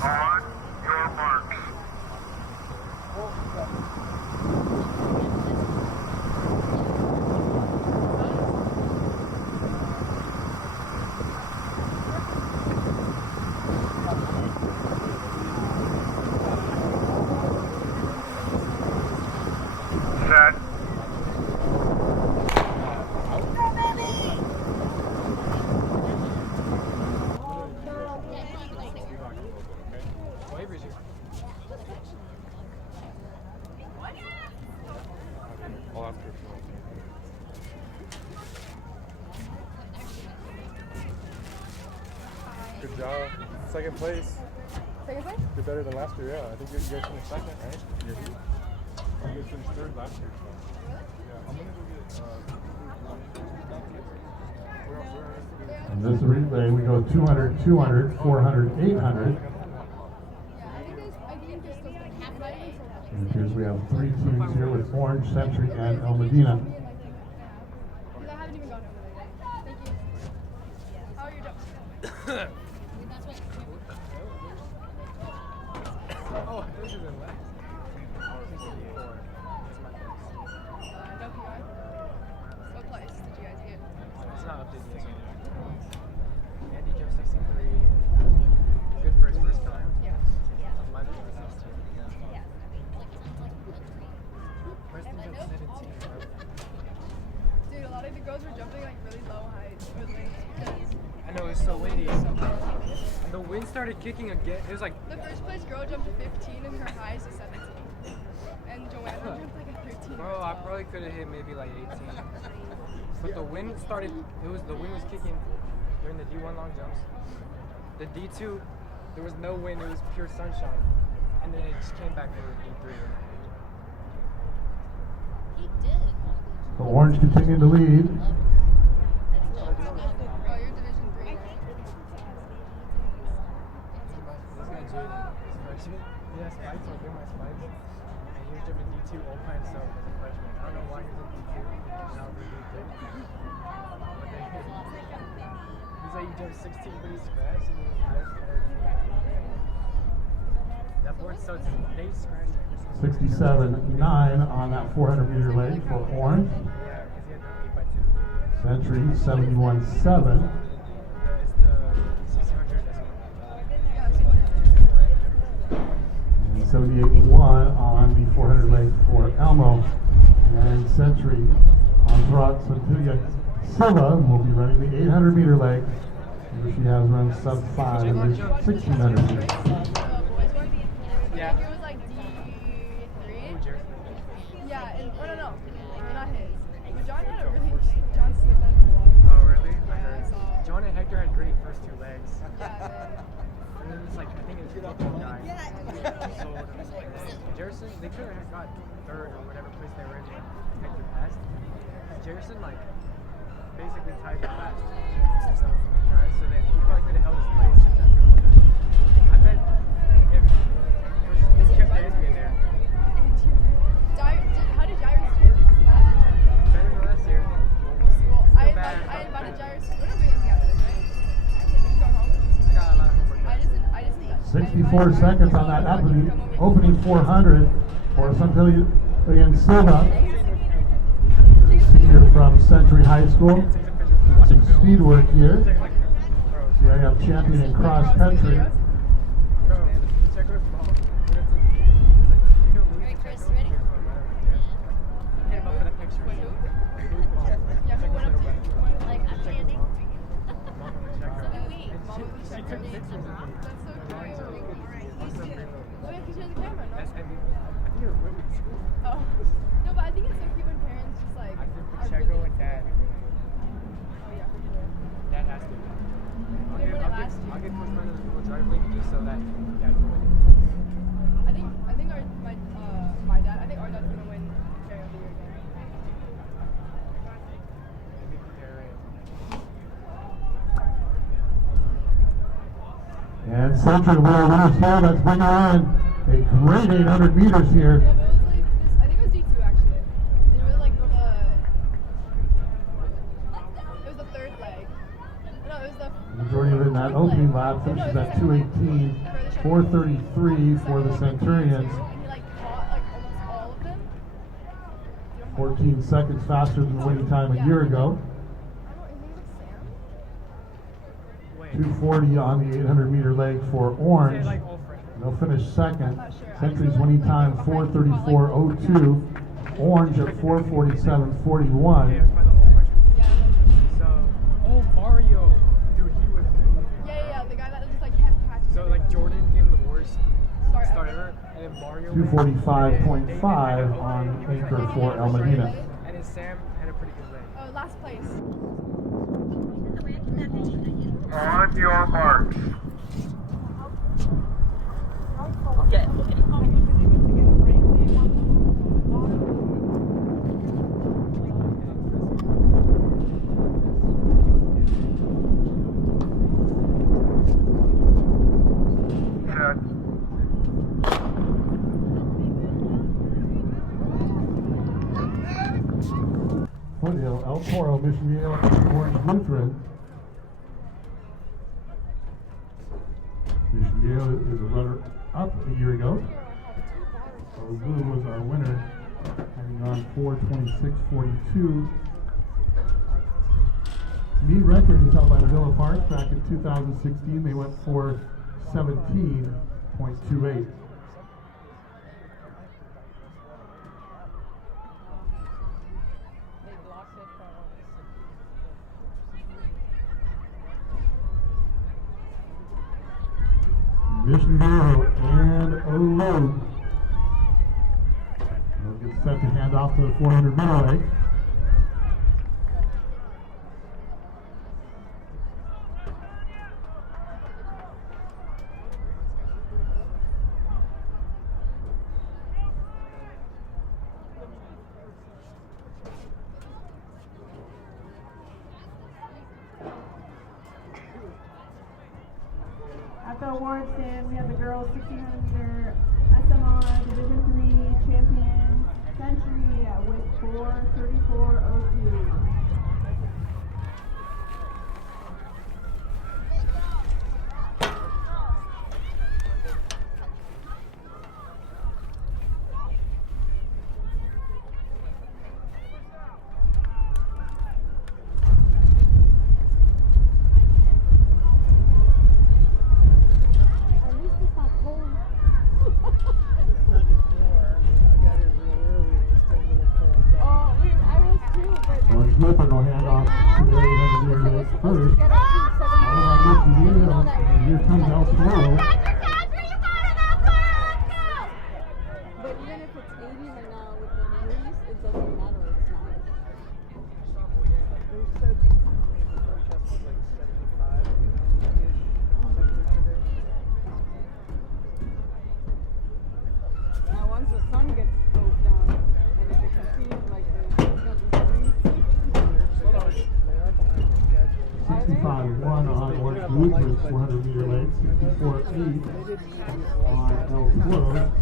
On your marks. Set. Good job. Second place. Second place? You're better than last year, yeah. I think you guys finished second, right? Yeah. You guys finished third last year. Yeah. I'm gonna go get In this relay, we go 200, 200, 400, 800. It appears we have three teams here with Orange, Century, and El Medina. I haven't even gone over there. Thank you. How are your jumps? Oh, this is the last. No PR. What place did you guys get? It's not updated yet. Andy jumped 63. Good for his first time. Yeah. Mine was 16. Preston jumped 17. Dude, a lot of the girls were jumping like really low heights or lengths. I know, it was so windy. And the wind started kicking again. It was like, The first place girl jumped to 15 and her highest is 17. And Joanna jumped like a 13. bro, I probably could have hit maybe like 18. But the wind started, the wind was kicking during the D1 long jumps. The D2, there was no wind, it was pure sunshine. And then it just came back for D3. He did. The Orange continuing to lead. Oh, you're Division 3, right? This guy Jaden, he's freshman. He has spikes, so I give him my spikes. And he was jumping D2 all by himself as a freshman. I don't know why he was in D2. Now he's in D3. But then he's like, he jumped 16, but he scratched, and he has 13. That board, so it's they scratched every single 67.9 on that 400-meter leg for Orange. Yeah, because he had the 8x2. Century 71.7. It's the 600 that's And 78.1 on the 400 leg for Elmo. And Century on Trot Santuya Silva will be running the 800-meter leg. Here she has run sub-5 in the 1,600 meters. Yeah. It was like D3. Yeah, and, oh no, not his. But John had a really, John slipped on his wall. Oh, really? Yeah, I saw. John and Hector had great first two legs. Yeah, And then it's like, I think it was the guy. So, Jerison, they could have got third or whatever place they were in when Hector passed. Jerison, like, basically tied for last. So then he probably could have held his place if that could have I bet if they kept Andy in there. How did Jairus do? Better than last year. Well, I Still bad. invited Jairus. We're not doing anything after this, right? We're just going home. I got a lot of homework. I just 64 seconds on that opening 400 for Santuya Silva. Senior from Century High School. Some speed work here. See, I have champion in cross country. Bro, check her ball. When it's like, you know Louis Alright, Chris, Pacheco? ready? Hit him up for the picture. Louis Paul. Yeah, who went up to you? Like, I'm Check her standing. mom. Mom will check her. So we- And she took pictures of me. That's so cute. What's up, Rilo? Oh yeah, because she has a camera, no? I think it was Whitney school. Oh. No, but I think it's so cute when parents just like I think are Pacheco really- and Dad. Oh yeah, for sure. Dad has to. They won it last year. I'll get first run of the Google Drive link just so that Dad can win it. I think my dad. I think our dad's gonna win Carry of the Year again. Maybe prepare it. And Century winners here. Let's bring her in. A great 800 meters here. No, but it was like this. I think it was D2 actually. And it was like it was the third leg. No, it was the Majority of it in that opening lap finishes at 2:18. further 4:33 for the Centurions. And he like caught like almost all of them. 14 seconds faster than the winning time a year ago. I don't know, his name's like Sam? Wait. 2:40 on the 800 meter leg for Say Orange. like all friends. They'll finish second. I'm not sure. Century's winning time 4:34.02. Orange at 4:47.41. Yeah, it was by the all freshmen. Yeah, I know. So, oh, Mario. Dude, he was moving. Yeah, the guy that just like kept catching. So, like, Jordan gave him the worst start start ever. ever, and then Mario. 2:45.5 on anchor for El Medina. And then Sam had a pretty good leg. Oh, last place. On your mark. Set. Foothill, El Toro, Mission Viejo, Orange Lutheran. Mission Viejo is a runner-up a year ago. So Blue was our winner, having gone 4:26.42. Meet record is held by the Villa Park. Back in 2016, they went 4:17.28. Mission Viejo and Earl. They'll get set to hand off to the 400 meter leg. At the award stand, we have the girls 1600 meter SMR Division 3 champion Century with 4:34.02. At least it's not cold. Not anymore. I got here real early. It was still a little cold. Oh, I was too, but Orange Lutheran will hand off to the 800 meter leg first. get up to 7 Followed by Mission Viejo, and here comes El Toro. But even if it's 80 right now with the breeze, it doesn't matter. It's not. They said, I mean, the forecast was like 75, you know, ish. Now once the sun gets goes down, and if it continues like this, it's gonna be freezing. They are behind the schedule. 65.1 on Orange Lutheran's 400 meter leg. 64.8 on El Toro.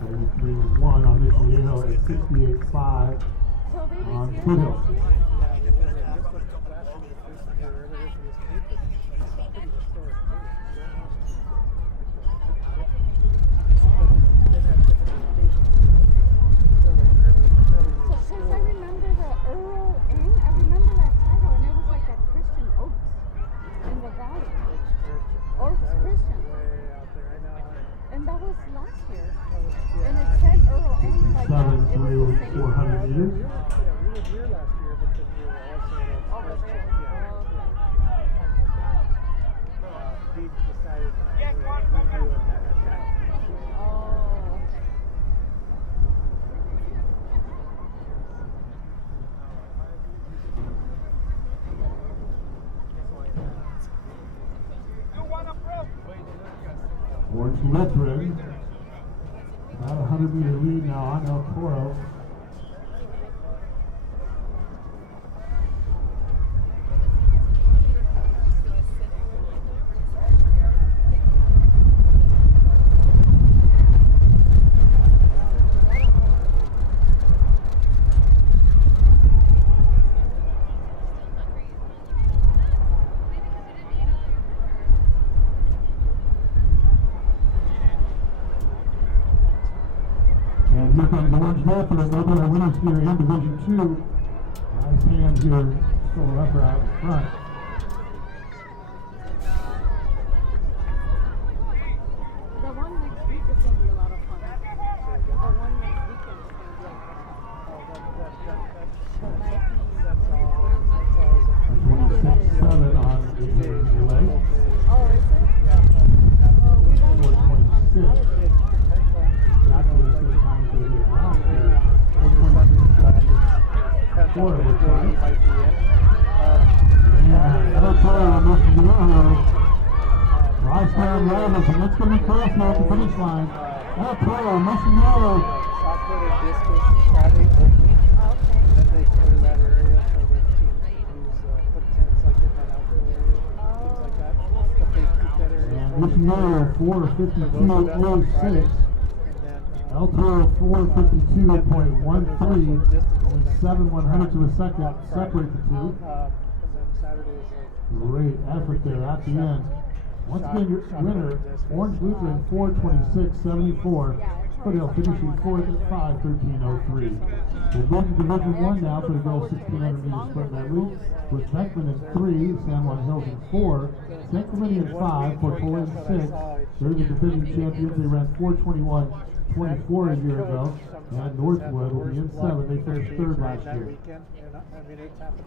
73.1 on Mission Viejo and 68.5 So they on just Foothill. Because I remember the Earl Inn, I remember that title, and it was like at Christian Oaks in the valley. Oaks Christian. And that was last year. And it said Earl Inn, like that. 7 It was through the same. 400 meters. Yeah, we were here last year, but then we were also at Over there. Yeah. Oh, okay. We decided not to do it at that time. Oh. Orange Lutheran. About a 100 meter lead now on El Toro. Orange Northwood and open our winners here in Division 2. Nice hand here, still upper out in front. The one next week is going to be a lot of fun. The one next weekend is going to be a lot of fun. That's 26-7 on the relay. Oh, is it? Oh, we won on 426. Saturday. Exactly the same time as they did last year. 426 4 it looks like. Yeah, Earl on this is the Earl. Rice down Robinson. It's going to be close now at the finish line. Earl, missing yellow. Chocolate and biscuits Friday only. Okay. Then they clear that area for their teams to use, put tents like in that outdoor area, things like that. But they keep that area. And missing yellow, 4:52.06. El Toro 4:52.13. Only 7/100ths of a second separate the two. And then Saturday is like Great effort there at the end. Once again, your winner, Orange Lutheran 4:26.74. Foothill finishing fourth at 5:13.03. We'll move to Division 1 now for the girls 1600 meter sprint medley, with Beckman in 3, San Juan Hills in 4, St. Clemente in 5, Portola in 6. They're the defending champions. They ran 4:21.24 a year ago, and Northwood will be in 7. They finished third last that year. weekend. And I mean, it's happened.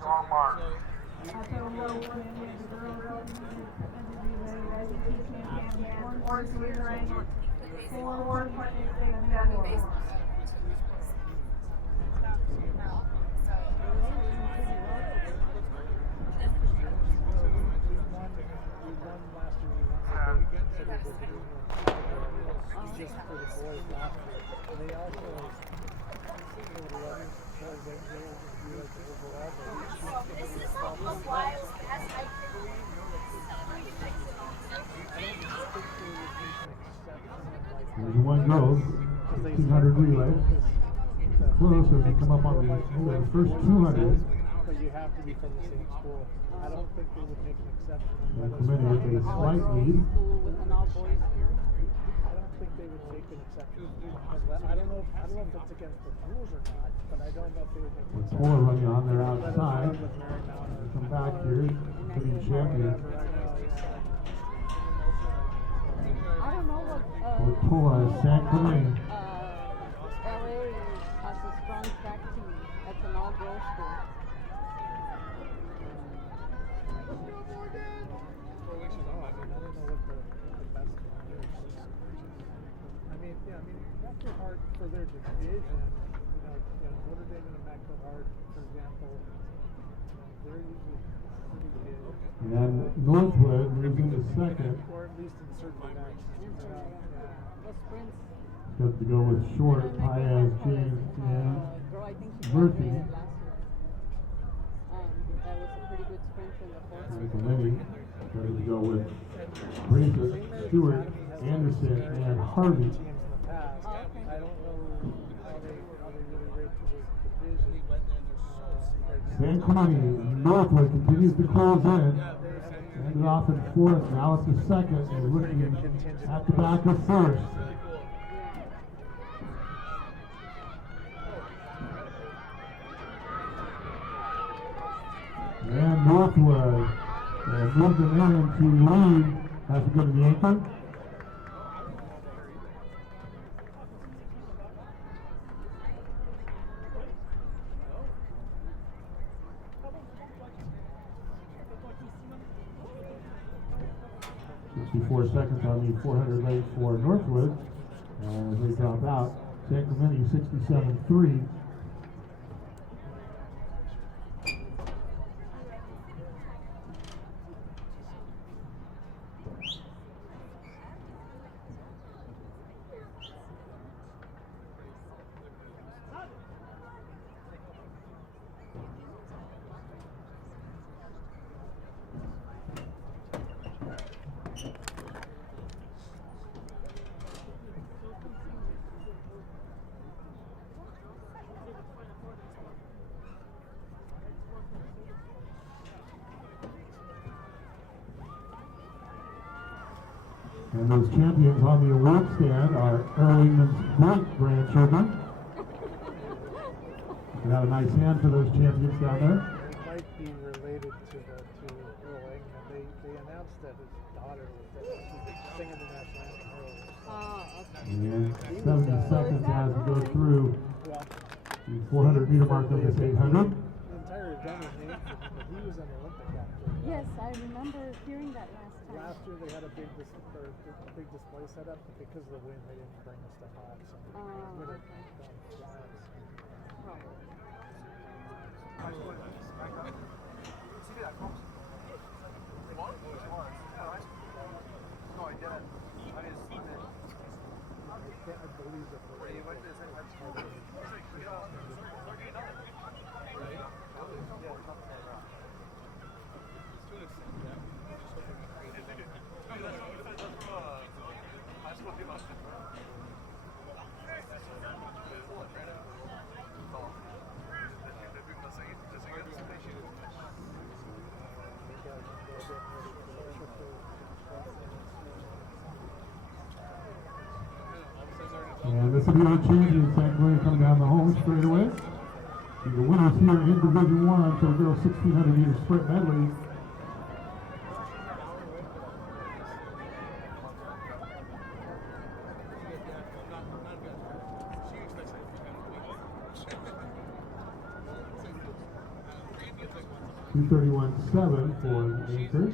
Your mark. Just for the boys last year. And they also There's one goes, 1600 relay. Close as we come up on the first 200. But you have to be from the same school. I don't think they would make an exception. And Clemente with a slight lead. School with an all-boys school. I don't think they would make an exception. I don't know if it's against the rules or not, but I don't know if they would make an With exception. Polar running on their outside. Come back here, defending champion. I don't know what. Portola, San Clemente. LA has a strong track team. That's an all-girls school. That's hard for their division. Notre Dame and McElhart, for example, they're usually pretty good. And Northwood moves into second. Or at least in certain events. The sprints. Got to go with Short, Paez, James, and Girl, I think she Murphy. won last year. That was a pretty good sprint in the 400. Clemente. Got to go with Brisa, Stewart, Anderson, and Harvey. Teams in the past. I don't know how they really rate the division. San Clemente, Northwood continues to close in. Ended off in fourth, now it's the second, and looking at the back of first. And Northwood moves them in to lead. Has to go to the anchor. Before seconds on the 400 late for Northwood. As they drop out, San Clemente 67-3. And those champions on the award stand are Earl Engman's great-grandchildren. You got a nice hand for those champions down there. It might be related to Earl Engman. They announced that his daughter was singing the national anthem earlier. Oh, okay. And 70 seconds as we go through Well, the 400-meter mark of this 800. the entire event is named for him, but he was an Olympic actor. Yes, I remember hearing that last time. Last year they had a big display set up, but because of the wind, they didn't bring the stuff out. So it would have Okay. gone flying. Probably. I believe that And this will be our champion, San Maria, coming down the home straightaway. The winners here in Division 1 for the girls 1600 meter sprint medley. $231.7 for the anchor.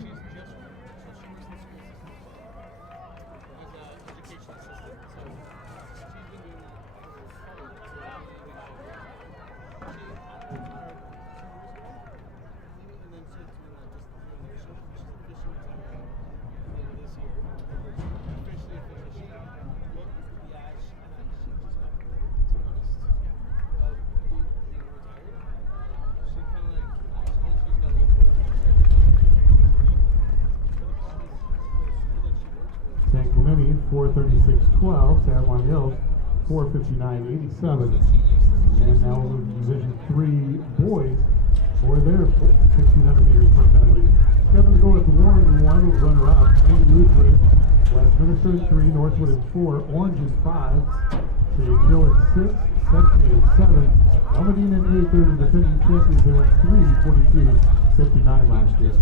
San Clemente, 436.12. San Juan Hills, 459.87. And now we'll move to Division 3 boys for their 1600 meters sprint medley. Scheduled to go with Warren 1, runner-up. St. Lutheran, Westminster in 3, Northwood in 4, Orange in 5, Sage Hill in 6, Century in 7, Almadina in 8th, defending champions. They went 3:42.59 last year.